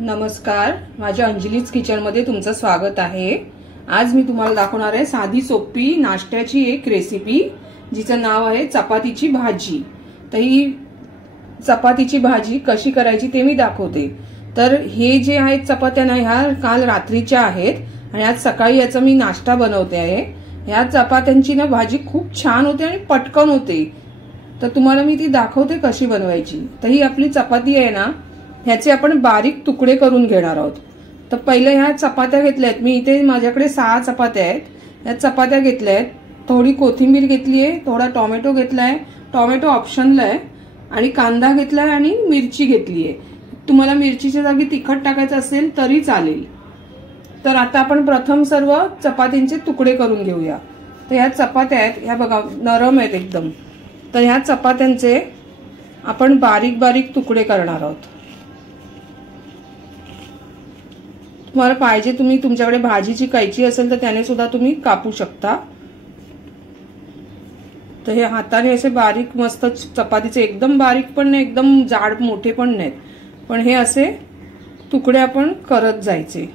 नमस्कार, माझ्या अंजलीज किचनमध्ये तुमचं स्वागत आहे। आज मी तुम्हाला दाखवणार आहे साधी सोपी नाश्त्याची एक रेसिपी जिचं नाव आहे चपातीची भाजी। तर ही चपातीची भाजी कशी करायची ते मी दाखवते। तर हे जे आहेत चपात्या ना ह्या काल रात्रीच्या आहेत आणि आज सकाळी याचा मी नाश्ता बनवते आहे। ह्या चपात्यांची ना भाजी खूप छान होते आणि पटकन होते। तर तुम्हाला मी ती दाखवते कशी बनवायची। तर ही आपली चपाती आहे ना ह्याचे आपण बारीक तुकडे करून घेणार आहोत। तर पहिले ह्या चपात्या घेतल्यात मी, इथे माझ्याकडे 6 चपात्या आहेत। या चपात्या घेतल्यात, थोडी कोथिंबीर घेतली आहे, थोडा टोमॅटो घेतलाय, टोमॅटो ऑप्शनल आहे, आणि कांदा घेतलाय आणि मिरची घेतली आहे। तुम्हाला मिरचीच्या जागी तिखट टाकायचं असेल तरी चालेल। तर आता आपण प्रथम सर्व चपातींचे तुकडे करून घेऊया। तर ह्या चपात्या आहेत, ह्या बघा नरम आहेत एकदम। तर ह्या चपात्यांचे आपण बारीक बारीक तुकडे करणार आहोत। तुम्हाला पाहिजे तुम्ही तुमच्याकडे भाजीची कैची असेल तर त्याने सुद्धा तुम्ही कापू शकता। तर हे हाताने असे बारीक मस्त चपातीचे, एकदम बारीक पण नाही एकदम जाड मोठे पण नाहीत, पण हे असे तुकडे आपण करत जायचे।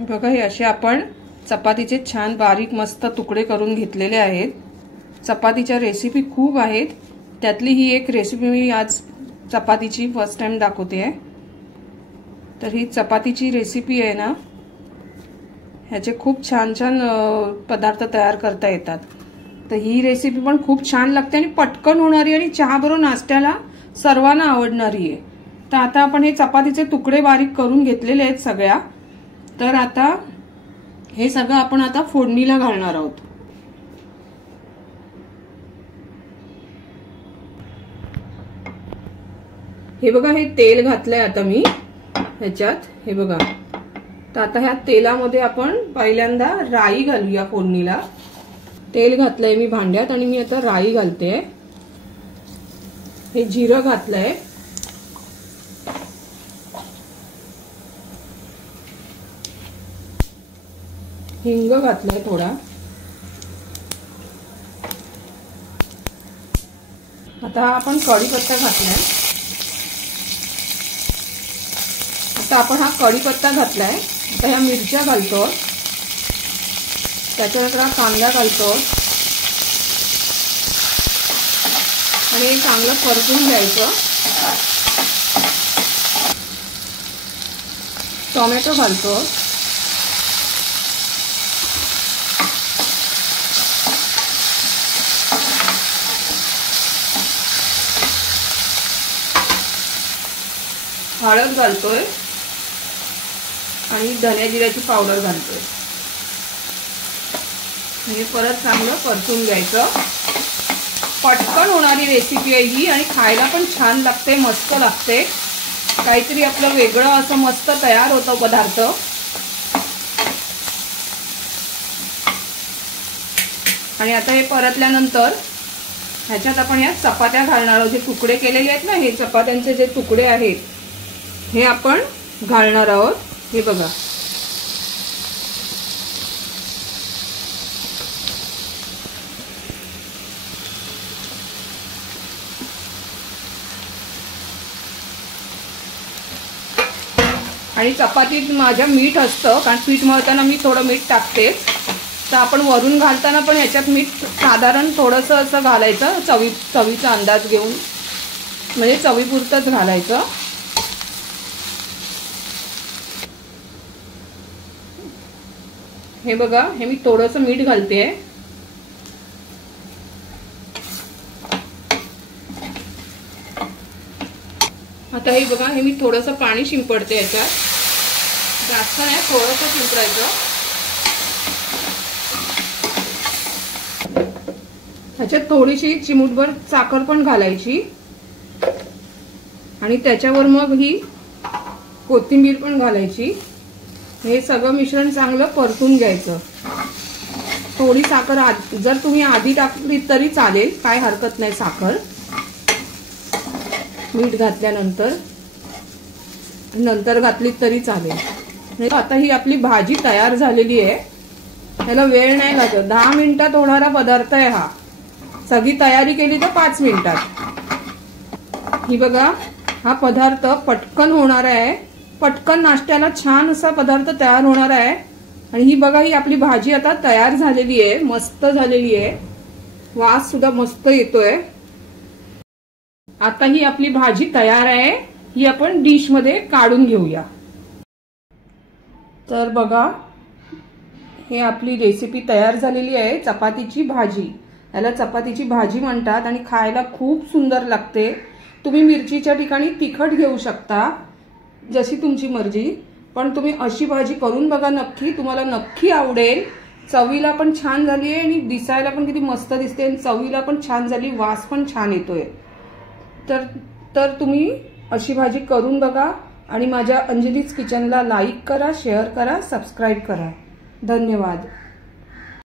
बघा हे असे आपण चपातीचे छान बारीक मस्त तुकडे करून घेतलेले आहेत। चपातीच्या रेसिपी खूप आहेत, त्यातली ही एक रेसिपी मी आज चपातीची फर्स्ट टाइम दाखवते आहे। तर ही चपातीची रेसिपी आहे ना, ह्याचे खूप छान छान पदार्थ तयार करता येतात। तर ही रेसिपी पण खूप छान लागते आणि पटकन होणारी आणि चहा बरोबर नाश्त्याला सर्वांना आवडणारी आहे। तर आता आपण हे चपातीचे तुकडे बारीक करून घेतलेले आहेत सगळ्या। तर आता हे सगळं आपण आता फोडणीला घालणार आहोत। हे बघा हे तेल घातलंय आता मी ह्याच्यात, हे बघा। तर आता ह्या तेलामध्ये आपण पहिल्यांदा राई घालूया फोडणीला। तेल घातलंय मी भांड्यात आणि मी आता राई घालते। हे जिरं घातलंय, हिंग घातलाय थोडा। आता आपण कढीपत्ता घातलाय। आता आपण हा कढीपत्ता घातलाय। आता ह्या मिरच्या घालतो, त्याच्यानंतर हा कांदा घालतो आणि हे चांगलं परतून घ्यायचं। टोमॅटो घालतो, हळद घालतोय आणि धने जिऱ्याची पावडर घालतोय। हे परत चांगलं परतून घ्यायचं। पटकन होणारी रेसिपी आहे ही आणि खायला पण छान लागते, मस्त लागते। काहीतरी आपलं वेगळं असं मस्त तयार होतं पदार्थ। आणि आता हे परतल्यानंतर ह्याच्यात आपण या चपात्या घालणार आहोत। जे तुकडे केलेले आहेत ना, हे चपात्यांचे जे तुकडे आहेत हे आपण घालणार आहोत। हे बघा आणि चपातीत माझ्या मीठ असतं, कारण पीठ मळताना मी थोडं मीठ टाकते। तर आपण वरून घालताना पण ह्याच्यात मीठ साधारण थोडंसं असं घालायचं, चवीचा अंदाज घेऊन, म्हणजे चवीपुरतंच घालायचं। हे बघा हे मी थोडंसं मीठ घालते। आता हे बघा हे मी थोडंसं पाणी शिंपडते याच्यात, जास्त नाही थोडंसं शिंपडायचं। ह्याच्यात थोडीशी चिमूटभर साखर पण घालायची आणि त्याच्यावर मग ही कोथिंबीर पण घालायची। हे सगळं मिश्रण चांगलं परतून घ्यायचं। थोडी साखर जर तुम्ही आधी टाकली तरी चालेल, काय हरकत नाही। साखर मीठ घातल्यानंतर नंतर घातली तरी चालेल। आता ही आपली भाजी तयार झालेली आहे। ह्याला वेळ नाही लागत, 10 मिनिटात होणारा पदार्थ आहे हा। सगळी तयारी केली तर 5 मिनिटात। ही बघा, हा पदार्थ पटकन होणार आहे, पटकन नाश्त्याला छान असा पदार्थ तयार होणार आहे। आणि ही बघा, ही आपली भाजी आता तयार झालेली आहे, मस्त झालेली आहे, वास सुद्धा मस्त येतोय। आता ही आपली भाजी तयार आहे, ही आपण डिश मध्ये काढून घेऊया। तर बघा, हे आपली रेसिपी तयार झालेली आहे, चपातीची भाजी। याला चपातीची भाजी म्हणतात आणि खायला खूप सुंदर लागते। तुम्ही मिरचीच्या ठिकाणी तिखट घेऊ शकता, जशी तुमची मर्जी, पण तुम्ही अशी भाजी करून बघा नक्की, तुम्हाला नक्की आवडेल। चवीला पण छान झाली आहे आणि दिसायला पण किती मस्त दिसते आणि चवीला पण छान झाली, वास पण छान येतोय। तर तुम्ही अशी भाजी करून बघा आणि माझ्या अंजलीज किचनला लाईक करा, शेअर करा, सबस्क्राईब करा। धन्यवाद।